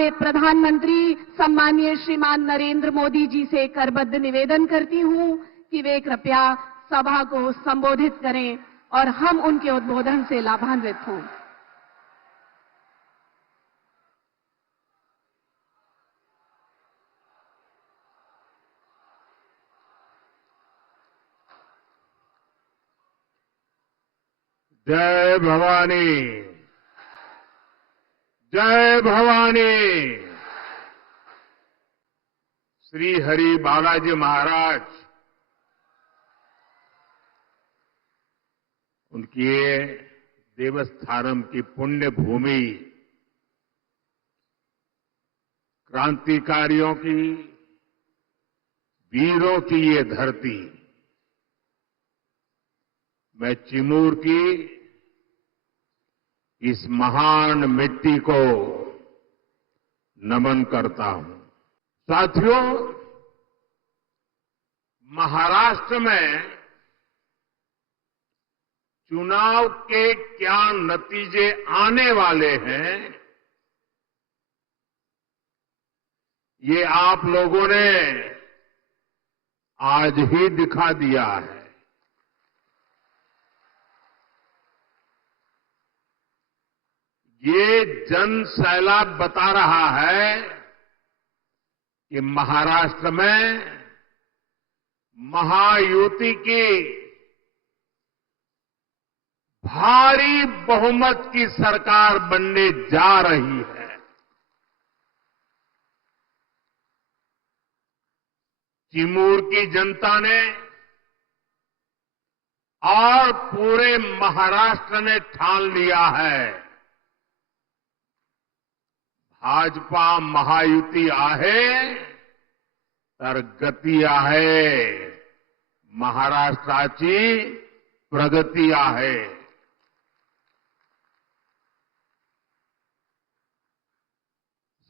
हमारे प्रधानमंत्री सम्मानीय श्रीमान नरेंद्र मोदी जी से करबद्ध निवेदन करती हूं कि वे कृपया सभा को संबोधित करें और हम उनके उद्बोधन से लाभान्वित हों। जय भवानी, जय भवानी। श्री हरि बालाजी महाराज उनकी ये देवस्थानम की पुण्य भूमि, क्रांतिकारियों की, वीरों की ये धरती, मैं चिमूर की इस महान मिट्टी को नमन करता हूं। साथियों, महाराष्ट्र में चुनाव के क्या नतीजे आने वाले हैं, ये आप लोगों ने आज ही दिखा दिया है। ये जन सैलाब बता रहा है कि महाराष्ट्र में महायुति की भारी बहुमत की सरकार बनने जा रही है। चिमूर की जनता ने और पूरे महाराष्ट्र ने ठान लिया है, भाजपा महायुती आहे तर गती आहे, महाराष्ट्राची प्रगती आहे।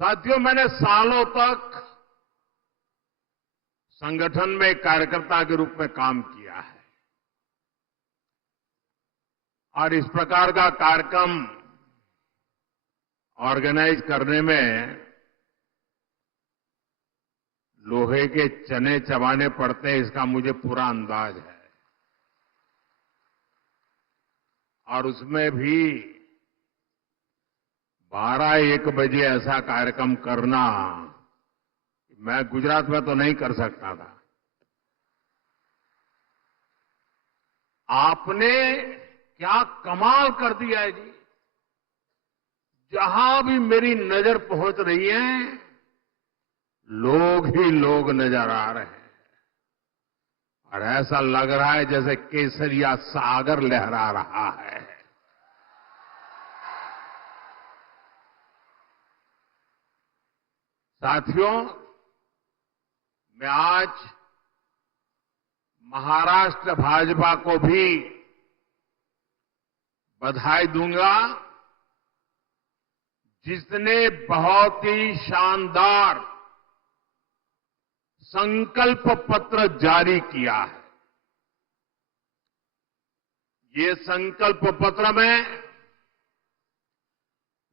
साथियों, मैंने सालों तक संगठन में कार्यकर्ता के रूप में काम किया है और इस प्रकार का कार्यक्रम ऑर्गेनाइज करने में लोहे के चने चबाने पड़ते हैं, इसका मुझे पूरा अंदाज है। और उसमें भी 12-1 बजे ऐसा कार्यक्रम करना, मैं गुजरात में तो नहीं कर सकता था। आपने क्या कमाल कर दिया है जी। जहां भी मेरी नजर पहुंच रही है, लोग ही लोग नजर आ रहे हैं और ऐसा लग रहा है जैसे केसरिया सागर लहरा रहा है। साथियों, मैं आज महाराष्ट्र भाजपा को भी बधाई दूंगा, जिसने बहुत ही शानदार संकल्प पत्र जारी किया है। ये संकल्प पत्र में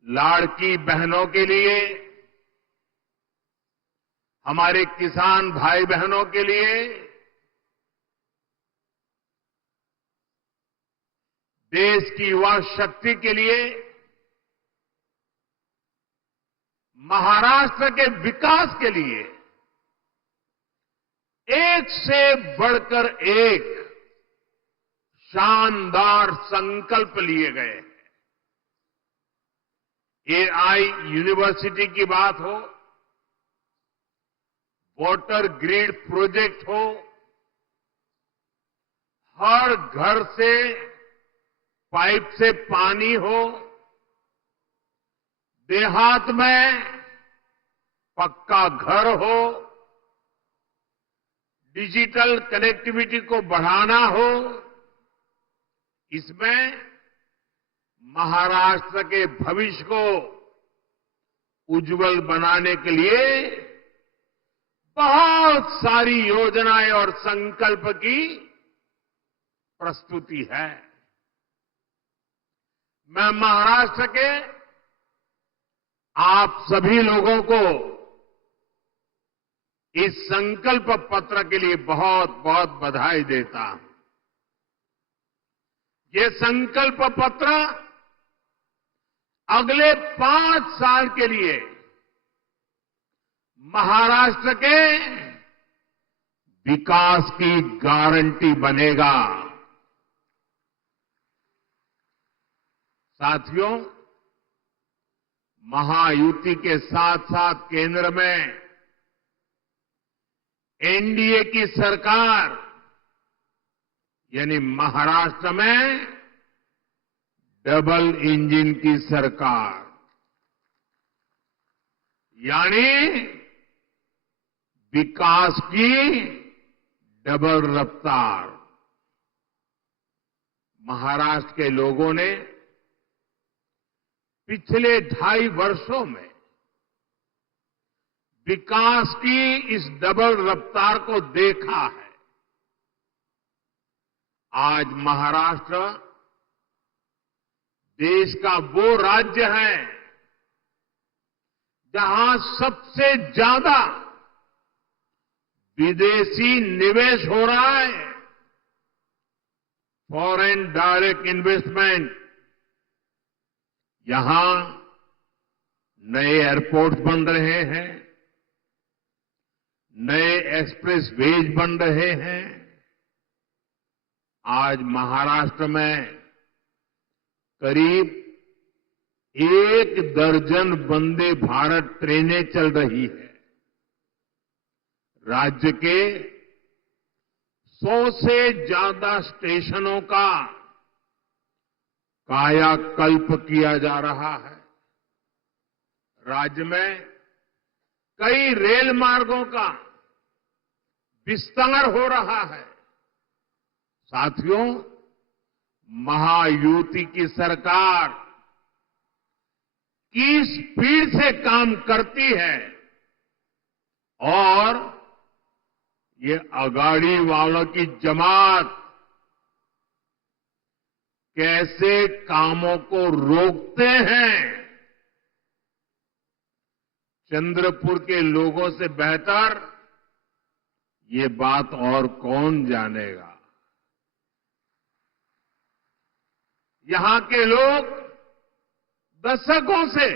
लाड़की बहनों के लिए, हमारे किसान भाई बहनों के लिए, देश की युवा शक्ति के लिए, महाराष्ट्र के विकास के लिए एक से बढ़कर एक शानदार संकल्प लिए गए हैं। एआई यूनिवर्सिटी की बात हो, वाटर ग्रिड प्रोजेक्ट हो, हर घर से पाइप से पानी हो, देहात में पक्का घर हो, डिजिटल कनेक्टिविटी को बढ़ाना हो, इसमें महाराष्ट्र के भविष्य को उज्जवल बनाने के लिए बहुत सारी योजनाएं और संकल्प की प्रस्तुति है। मैं महाराष्ट्र के आप सभी लोगों को इस संकल्प पत्र के लिए बहुत बहुत बधाई देता हूं। ये संकल्प पत्र अगले 5 साल के लिए महाराष्ट्र के विकास की गारंटी बनेगा। साथियों, महायुति के साथ साथ केंद्र में एनडीए की सरकार यानी महाराष्ट्र में डबल इंजन की सरकार यानी विकास की डबल रफ्तार। महाराष्ट्र के लोगों ने पिछले 2.5 वर्षों में विकास की इस डबल रफ्तार को देखा है। आज महाराष्ट्र देश का वो राज्य है जहां सबसे ज्यादा विदेशी निवेश हो रहा है। फॉरेन डायरेक्ट इन्वेस्टमेंट, यहां नए एयरपोर्ट बन रहे हैं, नए एक्सप्रेस वेज बन रहे हैं। आज महाराष्ट्र में करीब 1 दर्जन वंदे भारत ट्रेनें चल रही है। राज्य के 100 से ज्यादा स्टेशनों का कायाकल्प किया जा रहा है। राज्य में कई रेल मार्गों का विस्तार हो रहा है। साथियों, महायुति की सरकार किस स्पीड से काम करती है और ये अगाड़ी वालों की जमात कैसे कामों को रोकते हैं, चंद्रपुर के लोगों से बेहतर ये बात और कौन जानेगा। यहां के लोग दशकों से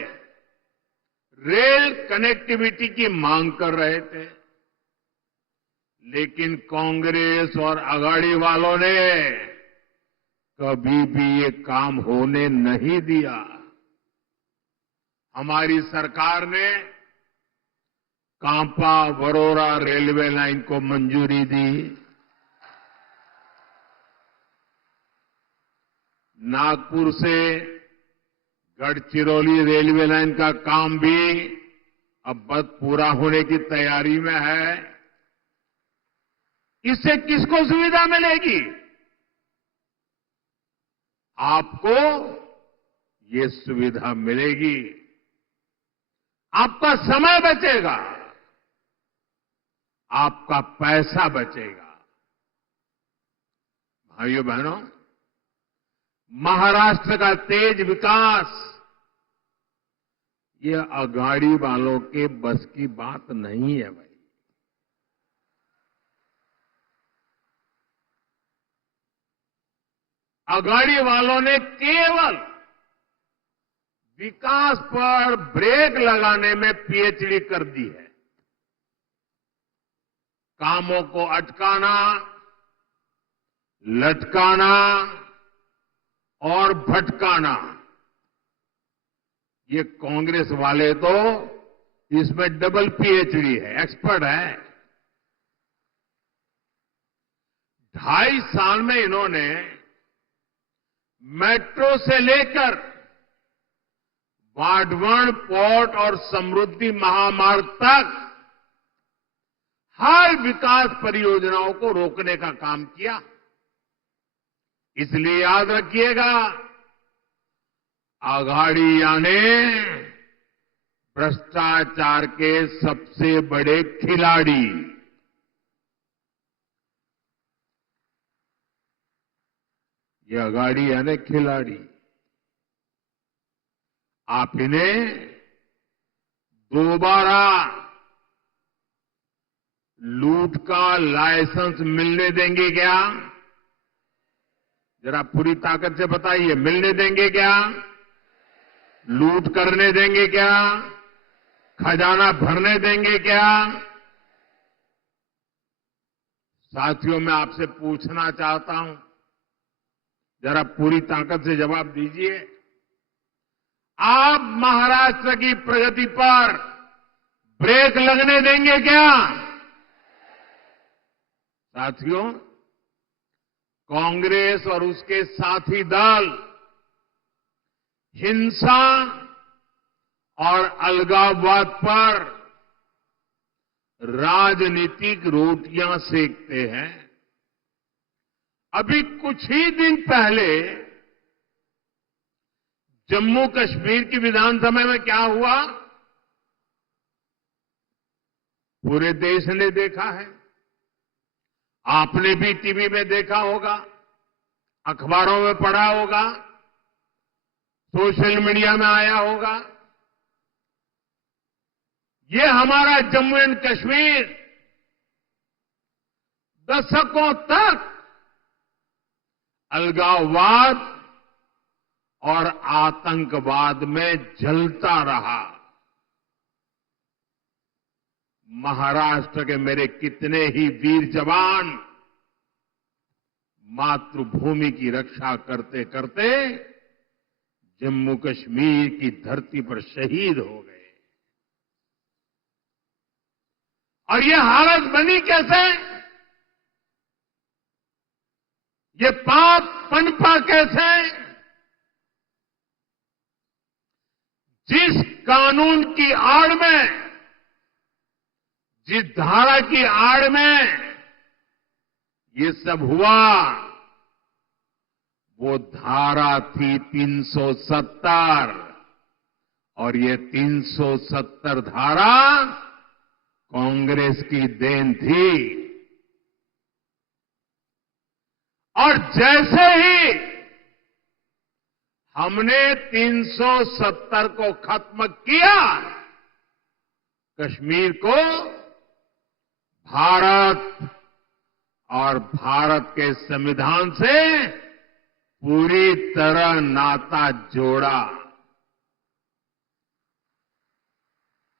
रेल कनेक्टिविटी की मांग कर रहे थे, लेकिन कांग्रेस और अगाड़ी वालों ने कभी भी ये काम होने नहीं दिया। हमारी सरकार ने कांपा वरोरा रेलवे लाइन को मंजूरी दी। नागपुर से गढ़चिरौली रेलवे लाइन का काम भी अब बस पूरा होने की तैयारी में है। इससे किसको सुविधा मिलेगी? आपको ये सुविधा मिलेगी, आपका समय बचेगा, आपका पैसा बचेगा। भाइयों बहनों, महाराष्ट्र का तेज विकास ये अगाड़ी वालों के बस की बात नहीं है भाई। अगाड़ी वालों ने केवल विकास पर ब्रेक लगाने में पीएचडी कर दी है। कामों को अटकाना, लटकाना और भटकाना, ये कांग्रेस वाले तो इसमें डबल पीएचडी है, एक्सपर्ट है। 2.5 साल में इन्होंने मेट्रो से लेकर वाढवण पोर्ट और समृद्धि महामार्ग तक हर विकास परियोजनाओं को रोकने का काम किया। इसलिए याद रखिएगा, अघाड़िया ने भ्रष्टाचार के सबसे बड़े खिलाड़ी, ये अघाड़ी यानी खिलाड़ी, आप इन्हें दोबारा लूट का लाइसेंस मिलने देंगे क्या? जरा पूरी ताकत से बताइए, मिलने देंगे क्या? लूट करने देंगे क्या? खजाना भरने देंगे क्या? साथियों, मैं आपसे पूछना चाहता हूं, जरा पूरी ताकत से जवाब दीजिए। आप महाराष्ट्र की प्रगति पर ब्रेक लगने देंगे क्या? साथियों, कांग्रेस और उसके साथी दल हिंसा और अलगाववाद पर राजनीतिक रोटियां सेकते हैं। अभी कुछ ही दिन पहले जम्मू कश्मीर की विधानसभा में क्या हुआ, पूरे देश ने देखा है। आपने भी टीवी में देखा होगा, अखबारों में पढ़ा होगा, सोशल मीडिया में आया होगा। ये हमारा जम्मू एंड कश्मीर दशकों तक अलगाववाद और आतंकवाद में जलता रहा। महाराष्ट्र के मेरे कितने ही वीर जवान मातृभूमि की रक्षा करते करते जम्मू कश्मीर की धरती पर शहीद हो गए। और ये हालत बनी कैसे? ये पाप पनपा कैसे? जिस कानून की आड़ में, जिस धारा की आड़ में ये सब हुआ, वो धारा थी 370, और ये 370 धारा कांग्रेस की देन थी। और जैसे ही हमने 370 को खत्म किया, कश्मीर को भारत और भारत के संविधान से पूरी तरह नाता जोड़ा।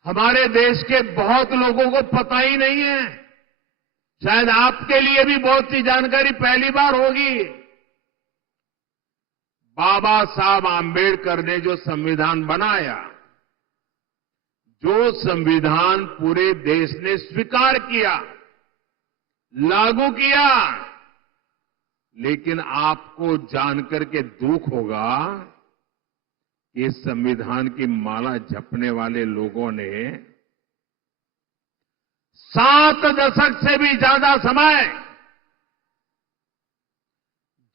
हमारे देश के बहुत लोगों को पता ही नहीं है, शायद आपके लिए भी बहुत सी जानकारी पहली बार होगी। बाबा साहब आंबेडकर ने जो संविधान बनाया, जो संविधान पूरे देश ने स्वीकार किया, लागू किया, लेकिन आपको जानकर के दुख होगा कि इस संविधान की माला जपने वाले लोगों ने 7 दशक से भी ज्यादा समय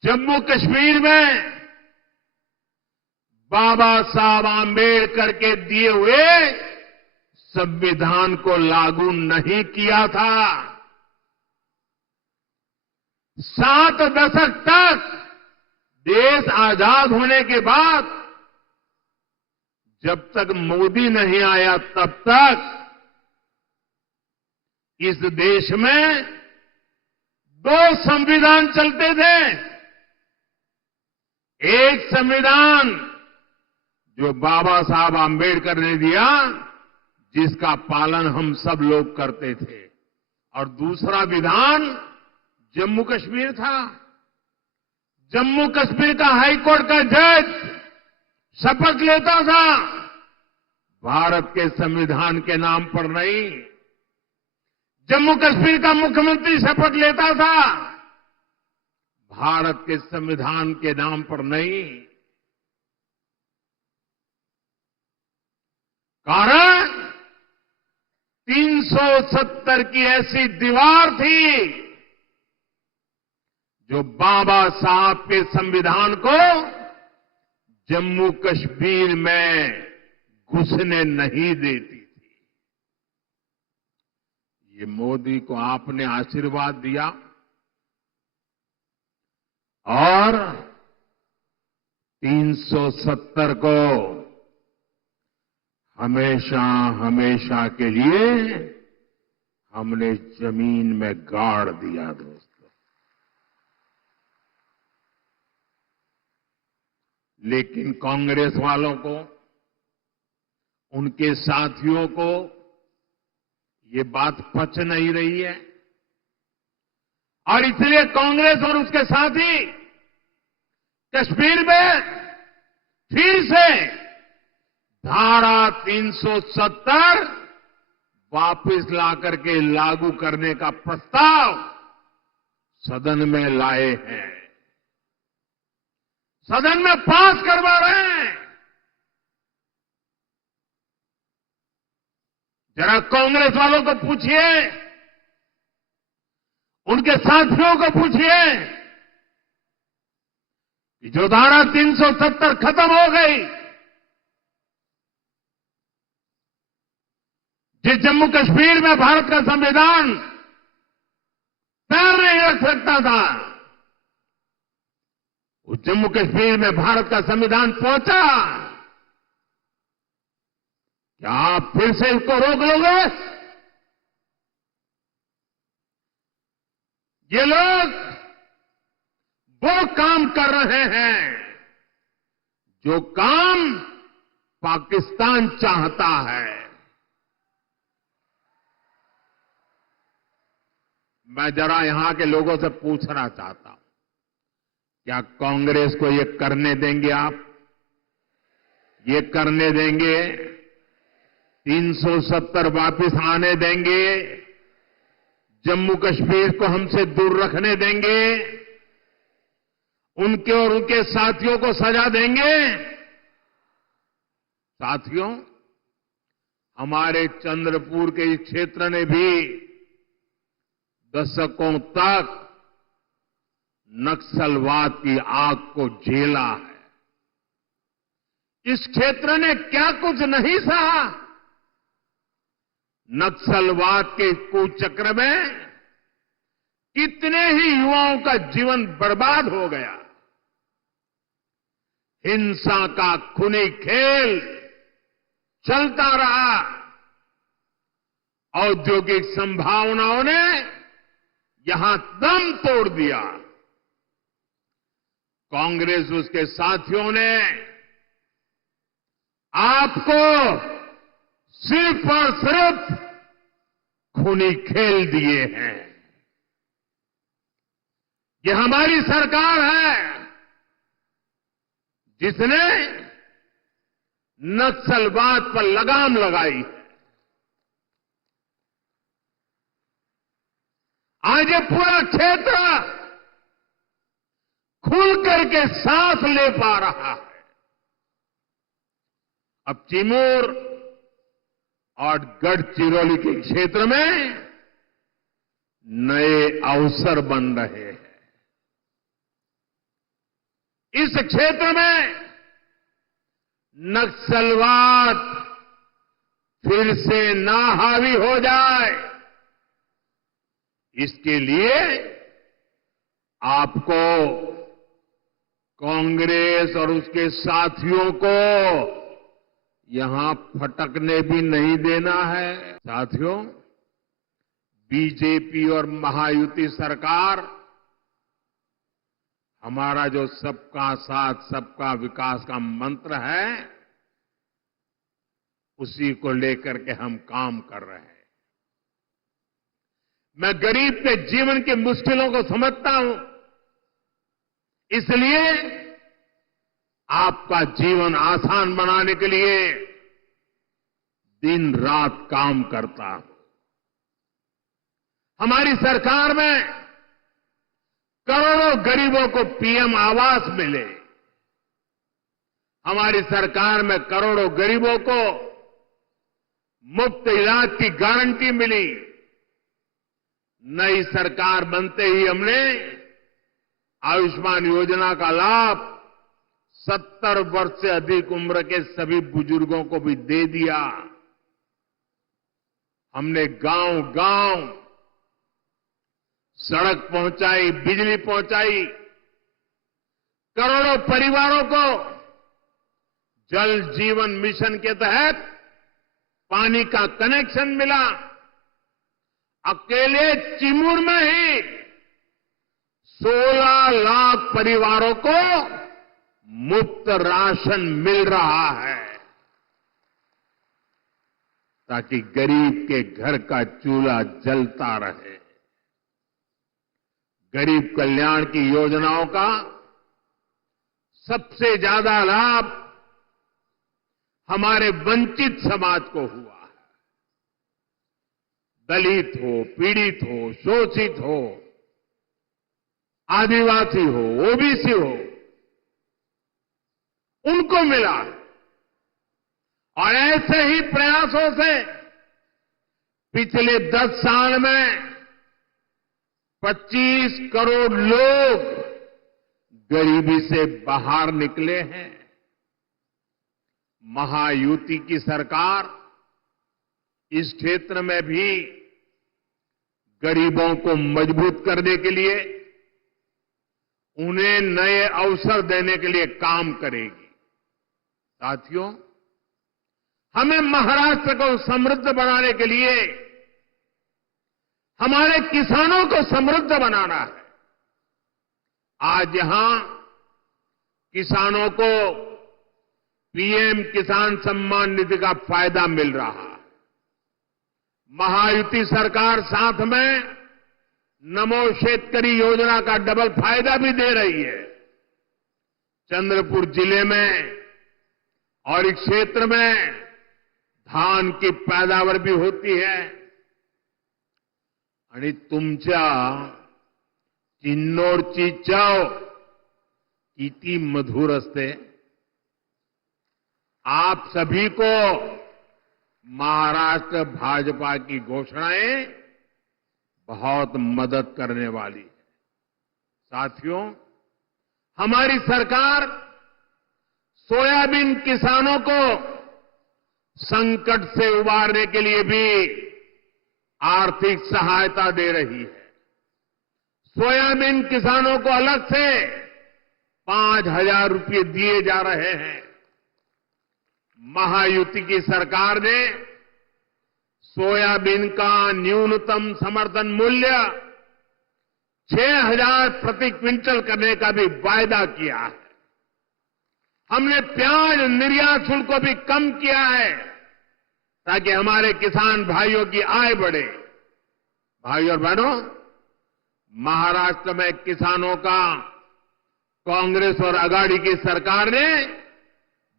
जम्मू कश्मीर में बाबा साहब आंबेडकर के दिए हुए संविधान को लागू नहीं किया था। 7 दशक तक देश आजाद होने के बाद जब तक मोदी नहीं आया, तब तक इस देश में 2 संविधान चलते थे। एक संविधान जो बाबा साहब आंबेडकर ने दिया, जिसका पालन हम सब लोग करते थे, और दूसरा विधान जम्मू कश्मीर था। जम्मू कश्मीर का हाईकोर्ट का जज शपथ लेता था, भारत के संविधान के नाम पर नहीं। जम्मू कश्मीर का मुख्यमंत्री शपथ लेता था, भारत के संविधान के नाम पर नहीं। कारण 370 की ऐसी दीवार थी जो बाबा साहब के संविधान को जम्मू कश्मीर में घुसने नहीं देती थी। ये मोदी को आपने आशीर्वाद दिया और 370 को हमेशा हमेशा के लिए हमने जमीन में गाड़ दिया दोस्तों। लेकिन कांग्रेस वालों को, उनके साथियों को ये बात पच नहीं रही है और इसलिए कांग्रेस और उसके साथी कश्मीर में फिर से धारा 370 वापस लाकर के लागू करने का प्रस्ताव सदन में लाए हैं, सदन में पास करवा रहे हैं। जरा कांग्रेस वालों को पूछिए, उनके साथियों को पूछिए कि जो धारा 370 खत्म हो गई, जिस जम्मू कश्मीर में भारत का संविधान पैर नहीं रख सकता था, उस जम्मू कश्मीर में भारत का संविधान पहुंचा। क्या आप फिर से इसको रोक लोगे? ये लोग वो काम कर रहे हैं जो काम पाकिस्तान चाहता है। मैं जरा यहां के लोगों से पूछना चाहता हूं, क्या कांग्रेस को ये करने देंगे आप? ये करने देंगे? 370 वापस आने देंगे? जम्मू कश्मीर को हमसे दूर रखने देंगे? उनके और उनके साथियों को सजा देंगे? साथियों, हमारे चंद्रपुर के इस क्षेत्र ने भी दशकों तक नक्सलवाद की आग को झेला है। इस क्षेत्र ने क्या कुछ नहीं सहा। नक्सलवाद के कुचक्र में कितने ही युवाओं का जीवन बर्बाद हो गया। हिंसा का खूनी खेल चलता रहा। औद्योगिक संभावनाओं ने यहां दम तोड़ दिया। कांग्रेस उसके साथियों ने आपको सिर्फ और सिर्फ खूनी खेल दिए हैं। ये हमारी सरकार है जिसने नक्सलवाद पर लगाम लगाई है। आज ये पूरा क्षेत्र खुल करके सांस ले पा रहा है। अब चिमूर और गढ़चिरौली के क्षेत्र में नए अवसर बन रहे हैं। इस क्षेत्र में नक्सलवाद फिर से ना हावी हो जाए, इसके लिए आपको कांग्रेस और उसके साथियों को यहां फटकने भी नहीं देना है। साथियों, बीजेपी और महायुति सरकार हमारा जो सबका साथ सबका विकास का मंत्र है, उसी को लेकर के हम काम कर रहे हैं। मैं गरीब के जीवन की मुश्किलों को समझता हूं, इसलिए आपका जीवन आसान बनाने के लिए दिन रात काम करता हूं। हमारी सरकार में करोड़ों गरीबों को पीएम आवास मिले। हमारी सरकार में करोड़ों गरीबों को मुफ्त इलाज की गारंटी मिली। नई सरकार बनते ही हमने आयुष्मान योजना का लाभ 70 वर्ष से अधिक उम्र के सभी बुजुर्गों को भी दे दिया। हमने गांव-गांव सड़क पहुंचाई, बिजली पहुंचाई। करोड़ों परिवारों को जल जीवन मिशन के तहत पानी का कनेक्शन मिला। अकेले चिमूर में ही 16 लाख परिवारों को मुफ्त राशन मिल रहा है, ताकि गरीब के घर का चूल्हा जलता रहे। गरीब कल्याण की योजनाओं का सबसे ज्यादा लाभ हमारे वंचित समाज को हुआ है। दलित हो, पीड़ित हो, शोषित हो, आदिवासी हो, ओबीसी हो, उनको मिला है। और ऐसे ही प्रयासों से पिछले 10 साल में 25 करोड़ लोग गरीबी से बाहर निकले हैं। महायुति की सरकार इस क्षेत्र में भी गरीबों को मजबूत करने के लिए, उन्हें नए अवसर देने के लिए काम करेगी। साथियों, हमें महाराष्ट्र को समृद्ध बनाने के लिए हमारे किसानों को समृद्ध बनाना है। आज यहां किसानों को पीएम किसान सम्मान निधि का फायदा मिल रहा है। महायुति सरकार साथ में नमो शेतकरी योजना का डबल फायदा भी दे रही है। चंद्रपुर जिले में और इस क्षेत्र में धान की पैदावार भी होती है। आणि तुमच्या चिन्नोरची चव किती मधुर असते। आप सभी को महाराष्ट्र भाजपा की घोषणाएं बहुत मदद करने वाली है। साथियों, हमारी सरकार सोयाबीन किसानों को संकट से उबारने के लिए भी आर्थिक सहायता दे रही है। सोयाबीन किसानों को अलग से 5,000 रुपये दिए जा रहे हैं। महायुति की सरकार ने सोयाबीन का न्यूनतम समर्थन मूल्य 6,000 प्रति क्विंटल करने का भी वायदा किया है। हमने प्याज निर्यात शुल्क को भी कम किया है, ताकि हमारे किसान भाइयों की आय बढ़े। भाइयों और बहनों, महाराष्ट्र में किसानों का कांग्रेस और अघाड़ी की सरकार ने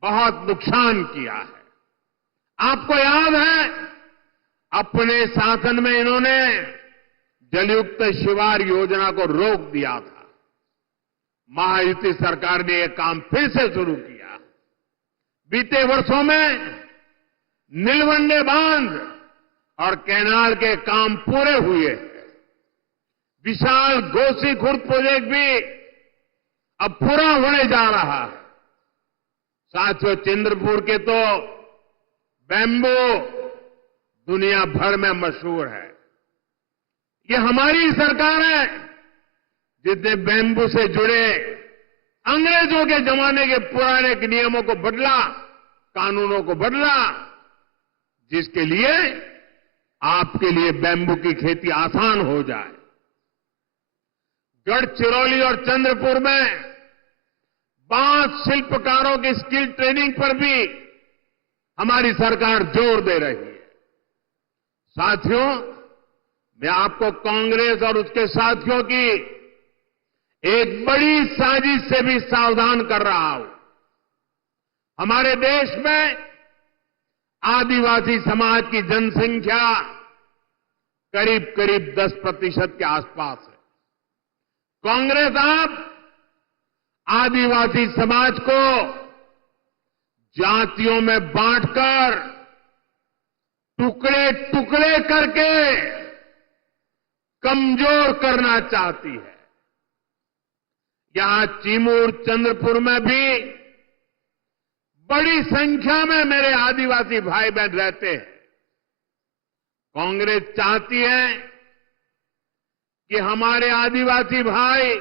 बहुत नुकसान किया है। आपको याद है, अपने शासन में इन्होंने जलयुक्त शिवार योजना को रोक दिया था। महायुति सरकार ने यह काम फिर से शुरू किया। बीते वर्षों में नीलवंडे बांध और कैनाल के काम पूरे हुए हैं। विशाल गोसीखुर्द प्रोजेक्ट भी अब पूरा होने जा रहा है। साथियों, चंद्रपुर के तो बैम्बू दुनिया भर में मशहूर है। ये हमारी सरकार है जिसने बैम्बू से जुड़े अंग्रेजों के जमाने के पुराने नियमों को बदला, कानूनों को बदला, जिसके लिए आपके लिए बैम्बू की खेती आसान हो जाए। गढ़चिरौली और चंद्रपुर में बांस शिल्पकारों की स्किल ट्रेनिंग पर भी हमारी सरकार जोर दे रही है। साथियों, मैं आपको कांग्रेस और उसके साथियों की एक बड़ी साजिश से भी सावधान कर रहा हूं। हमारे देश में आदिवासी समाज की जनसंख्या करीब करीब 10% के आसपास है। कांग्रेस आप आदिवासी समाज को जातियों में बांटकर, टुकड़े टुकड़े करके कमजोर करना चाहती है। यहां चिमूर, चंद्रपुर में भी बड़ी संख्या में मेरे आदिवासी भाई बहन रहते हैं। कांग्रेस चाहती है कि हमारे आदिवासी भाई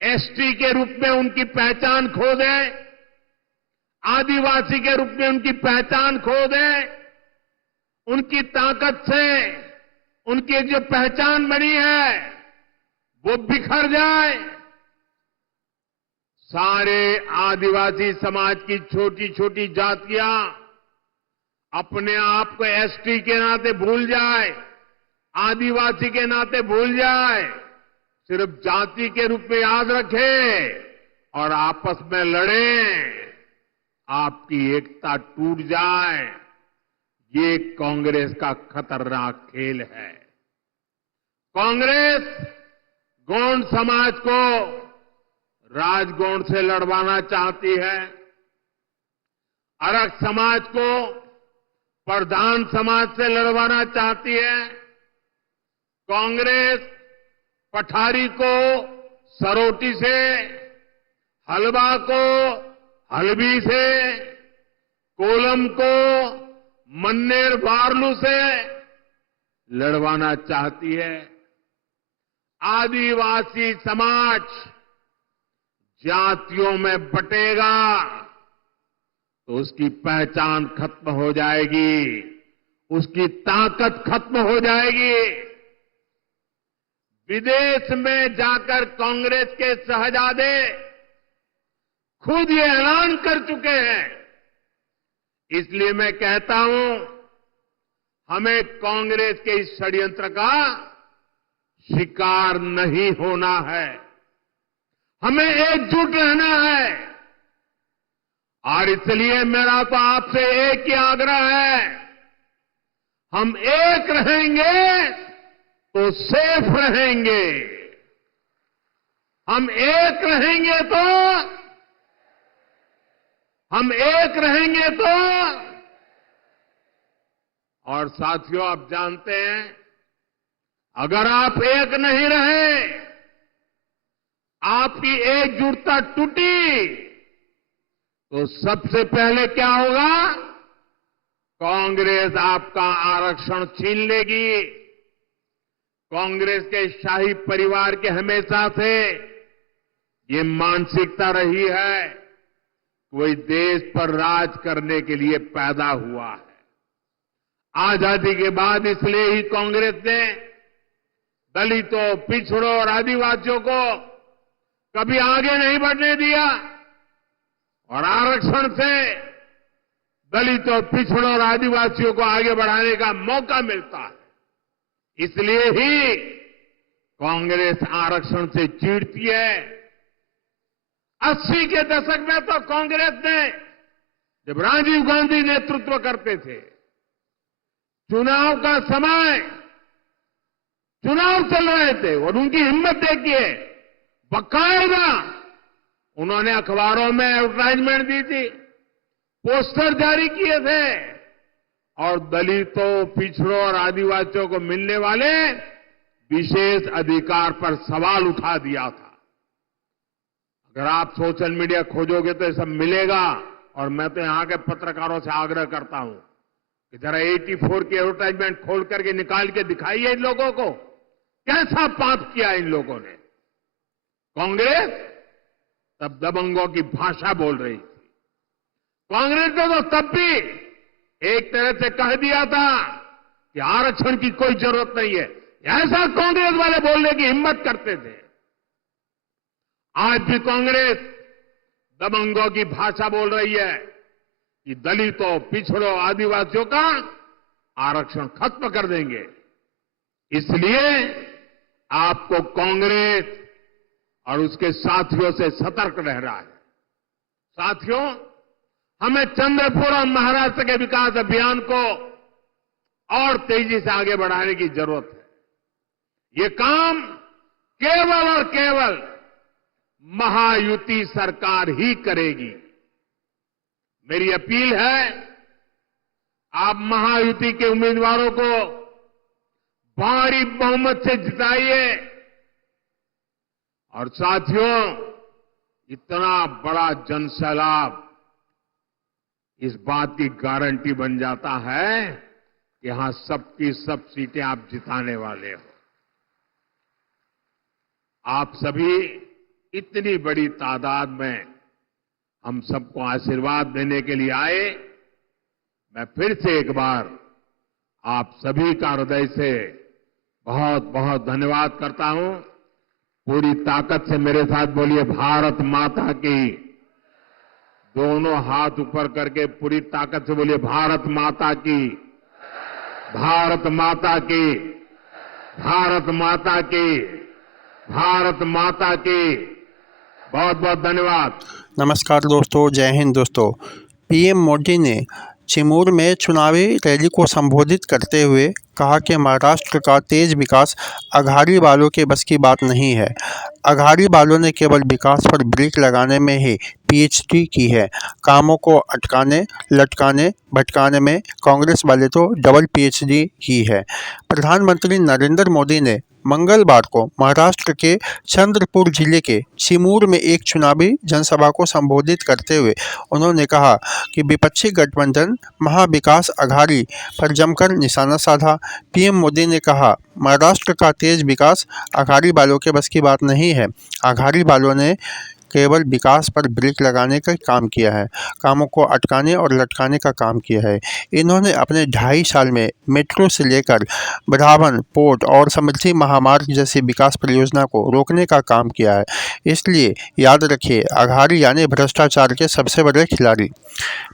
एसटी के रूप में उनकी पहचान खो दें, आदिवासी के रूप में उनकी पहचान खो दें, उनकी ताकत से उनकी एक जो पहचान बनी है वो बिखर जाए। सारे आदिवासी समाज की छोटी छोटी जातियां अपने आप को एसटी के नाते भूल जाए, आदिवासी के नाते भूल जाए, सिर्फ जाति के रूप में याद रखें और आपस में लड़ें, आपकी एकता टूट जाए। ये कांग्रेस का खतरनाक खेल है। कांग्रेस गौंड समाज को राजगौंड से लड़वाना चाहती है, अरग समाज को प्रधान समाज से लड़वाना चाहती है, कांग्रेस पठारी को सरोटी से, हलवा को हलबी से, कोलम को मन्नेर बारलू से लड़वाना चाहती है। आदिवासी समाज जातियों में बटेगा तो उसकी पहचान खत्म हो जाएगी, उसकी ताकत खत्म हो जाएगी। विदेश में जाकर कांग्रेस के शहजादे खुद ये ऐलान कर चुके हैं। इसलिए मैं कहता हूं, हमें कांग्रेस के इस षड्यंत्र का शिकार नहीं होना है, हमें एकजुट रहना है। और इसलिए मेरा तो आपसे एक ही आग्रह है, हम एक रहेंगे तो सेफ रहेंगे, हम एक रहेंगे तो और साथियों, आप जानते हैं, अगर आप एक नहीं रहे, आपकी एकजुटता टूटी, तो सबसे पहले क्या होगा? कांग्रेस आपका आरक्षण छीन लेगी। कांग्रेस के शाही परिवार के हमेशा से ये मानसिकता रही है, कोई देश पर राज करने के लिए पैदा हुआ है। आजादी के बाद इसलिए ही कांग्रेस ने दलितों, पिछड़ों और आदिवासियों को कभी आगे नहीं बढ़ने दिया और आरक्षण से दलितों, पिछड़ों और आदिवासियों को आगे बढ़ाने का मौका मिलता है। इसलिए ही कांग्रेस आरक्षण से चिढ़ती है। 80 के दशक में तो कांग्रेस ने, जब राजीव गांधी नेतृत्व करते थे, चुनाव का समय, चुनाव चल रहे थे और उनकी हिम्मत देखिए, बाकायदा उन्होंने अखबारों में एडवर्टाइजमेंट दी थी, पोस्टर जारी किए थे और दलितों, पिछड़ों और आदिवासियों को मिलने वाले विशेष अधिकार पर सवाल उठा दिया था। अगर आप सोशल मीडिया खोजोगे तो ये सब मिलेगा। और मैं तो यहां के पत्रकारों से आग्रह करता हूं कि जरा 84 की एडवर्टाइजमेंट खोल करके निकाल के दिखाइए इन लोगों को, कैसा पाप किया इन लोगों ने। कांग्रेस तब दबंगों की भाषा बोल रही थी। कांग्रेस ने तो तब भी एक तरह से कह दिया था कि आरक्षण की कोई जरूरत नहीं है। ऐसा कांग्रेस वाले बोलने की हिम्मत करते थे। आज भी कांग्रेस दबंगों की भाषा बोल रही है कि दलितों, पिछड़ों, आदिवासियों का आरक्षण खत्म कर देंगे। इसलिए आपको कांग्रेस और उसके साथियों से सतर्क रहना है। साथियों, हमें चंद्रपुर और महाराष्ट्र के विकास अभियान को और तेजी से आगे बढ़ाने की जरूरत है। ये काम केवल और केवल महायुति सरकार ही करेगी। मेरी अपील है, आप महायुति के उम्मीदवारों को भारी बहुमत से जिताइए। और साथियों, इतना बड़ा जनसैलाब इस बात की गारंटी बन जाता है कि यहां सबकी सब सीटें आप जिताने वाले हो। आप सभी इतनी बड़ी तादाद में हम सबको आशीर्वाद देने के लिए आए, मैं फिर से एक बार आप सभी का हृदय से बहुत बहुत धन्यवाद करता हूं। पूरी ताकत से मेरे साथ बोलिए, भारत माता की। दोनों हाथ ऊपर करके पूरी ताकत से बोलिए, भारत माता की, भारत माता की, भारत माता की, भारत माता की। बहुत बहुत धन्यवाद। नमस्कार दोस्तों, जय हिंद दोस्तों। पीएम मोदी ने चिमूर में चुनावी रैली को संबोधित करते हुए कहा कि महाराष्ट्र का तेज विकास अघाड़ी वालों के बस की बात नहीं है। अघाड़ी वालों ने केवल विकास पर ब्रेक लगाने में ही पीएचडी की है। कामों को अटकाने, लटकाने, भटकाने में कांग्रेस वाले तो डबल पीएचडी की है। प्रधानमंत्री नरेंद्र मोदी ने मंगलवार को महाराष्ट्र के चंद्रपुर जिले के चिमूर में एक चुनावी जनसभा को संबोधित करते हुए उन्होंने कहा कि विपक्षी गठबंधन महाविकास अघाड़ी पर जमकर निशाना साधा। पीएम मोदी ने कहा, महाराष्ट्र का तेज विकास अघाड़ी वालों के बस की बात नहीं है। अघाड़ी वालों ने केवल विकास पर ब्रेक लगाने का काम किया है, कामों को अटकाने और लटकाने का काम किया है। इन्होंने अपने 2.5 साल में मेट्रो से लेकर बढ़ावन, पोर्ट और समृद्धि महामार्ग जैसी विकास परियोजना को रोकने का काम किया है। इसलिए याद रखिए, अघाड़ी यानी भ्रष्टाचार के सबसे बड़े खिलाड़ी।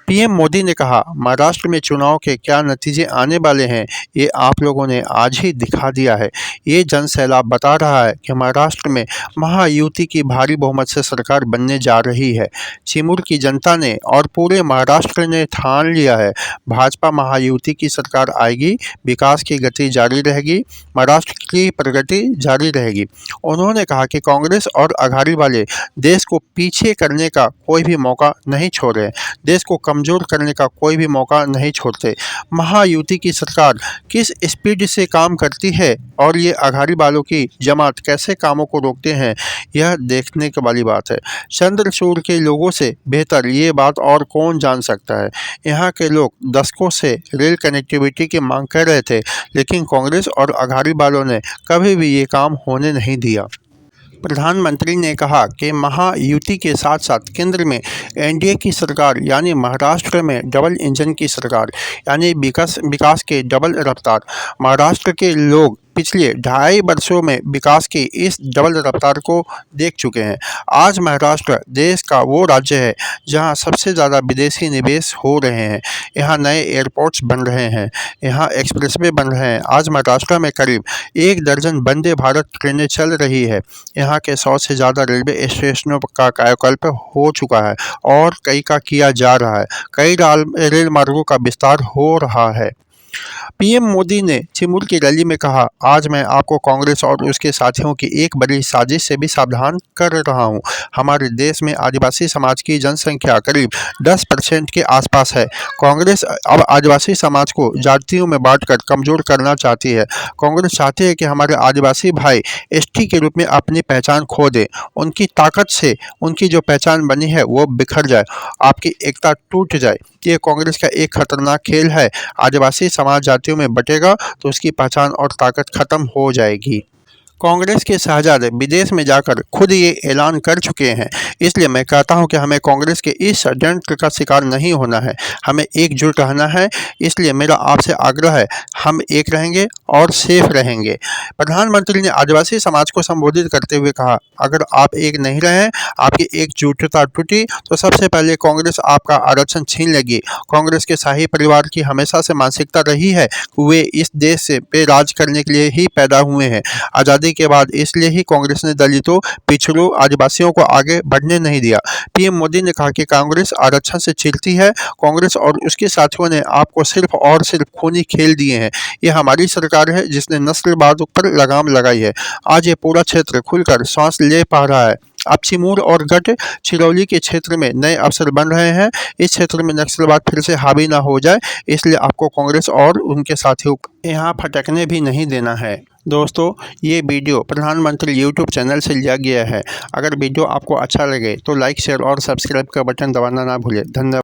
पीएम मोदी ने कहा, महाराष्ट्र में चुनाव के क्या नतीजे आने वाले हैं, ये आप लोगों ने आज ही दिखा दिया है। ये जनसैलाब बता रहा है कि महाराष्ट्र में महायुति की भारी बहुमत से सरकार बनने जा रही है। चिमूर की जनता ने और पूरे महाराष्ट्र ने ठान लिया है, भाजपा महायुति की सरकार आएगी, विकास की गति जारी रहेगी, महाराष्ट्र की प्रगति जारी रहेगी। उन्होंने कहा कि कांग्रेस और अघाड़ी वाले देश को पीछे करने का कोई भी मौका नहीं छोड़ रहे, देश को कमजोर करने का कोई भी मौका नहीं छोड़ते। महायुति की सरकार किस स्पीड से काम करती है और ये अघाड़ी वालों की जमात कैसे कामों को रोकते हैं, यह देखने वाली बात है। चंद्रचूड़ के लोगों से बेहतर ये बात और कौन जान सकता है। यहाँ के लोग दशकों से रेल कनेक्टिविटी की मांग कर रहे थे, लेकिन कांग्रेस और अघाड़ी वालों ने कभी भी ये काम होने नहीं दिया। प्रधानमंत्री ने कहा कि महायुति के साथ साथ केंद्र में एनडीए की सरकार यानी महाराष्ट्र में डबल इंजन की सरकार यानी विकास के डबल रफ्तार। महाराष्ट्र के लोग पिछले 2.5 वर्षों में विकास की इस डबल रफ्तार को देख चुके हैं। आज महाराष्ट्र देश का वो राज्य है जहां सबसे ज़्यादा विदेशी निवेश हो रहे हैं। यहां नए एयरपोर्ट्स बन रहे हैं, यहां एक्सप्रेसवे बन रहे हैं। आज महाराष्ट्र में करीब 1 दर्जन वंदे भारत ट्रेनें चल रही है। यहाँ के 100 से ज़्यादा रेलवे स्टेशनों का कायाकल्प हो चुका है और कई का किया जा रहा है। कई रेल मार्गों का विस्तार हो रहा है। पीएम मोदी ने चिमूर की रैली में कहा, आज मैं आपको कांग्रेस और उसके साथियों की एक बड़ी साजिश से भी सावधान कर रहा हूं। हमारे देश में आदिवासी समाज की जनसंख्या करीब 10% के आसपास है। कांग्रेस अब आदिवासी समाज को जातियों में बांटकर कमजोर करना चाहती है। कांग्रेस चाहती है कि हमारे आदिवासी भाई एसटी के रूप में अपनी पहचान खो दें। उनकी ताकत से उनकी जो पहचान बनी है वो बिखर जाए, आपकी एकता टूट जाए। ये कांग्रेस का एक खतरनाक खेल है। आदिवासी समाज जातियों में बटेगा तो उसकी पहचान और ताकत खत्म हो जाएगी। कांग्रेस के शहजादे विदेश में जाकर खुद ये ऐलान कर चुके हैं। इसलिए मैं कहता हूं कि हमें कांग्रेस के इस षड्यंत्र का शिकार नहीं होना है, हमें एकजुट रहना है। इसलिए मेरा आपसे आग्रह है, हम एक रहेंगे और सेफ रहेंगे। प्रधानमंत्री ने आदिवासी समाज को संबोधित करते हुए कहा, अगर आप एक नहीं रहे, आपकी एकजुटता टूटी तो सबसे पहले कांग्रेस आपका आरक्षण छीन लेगी। कांग्रेस के शाही परिवार की हमेशा से मानसिकता रही है, वे इस देश पे राज करने के लिए ही पैदा हुए हैं। आज़ादी के बाद इसलिए ही कांग्रेस ने दलितों, पिछड़ों, आदिवासियों को आगे बढ़ने नहीं दिया। पीएम मोदी ने कहा कि कांग्रेस आरक्षण से चिढ़ती है। कांग्रेस और उसके साथियों ने आपको सिर्फ और सिर्फ खूनी खेल दिए हैं। ये हमारी सरकार है जिसने नस्लवाद पर लगाम लगाई है। आज ये पूरा क्षेत्र खुलकर सांस ले पा रहा है। अब चिमूर और गढ़चिरौली के क्षेत्र में नए अवसर बन रहे हैं। इस क्षेत्र में नक्सलवाद फिर से हावी ना हो जाए, इसलिए आपको कांग्रेस और उनके साथियों को यहाँ भटकने भी नहीं देना है। दोस्तों, ये वीडियो प्रधानमंत्री यूट्यूब चैनल से लिया गया है। अगर वीडियो आपको अच्छा लगे तो लाइक, शेयर और सब्सक्राइब का बटन दबाना ना भूलें। धन्यवाद।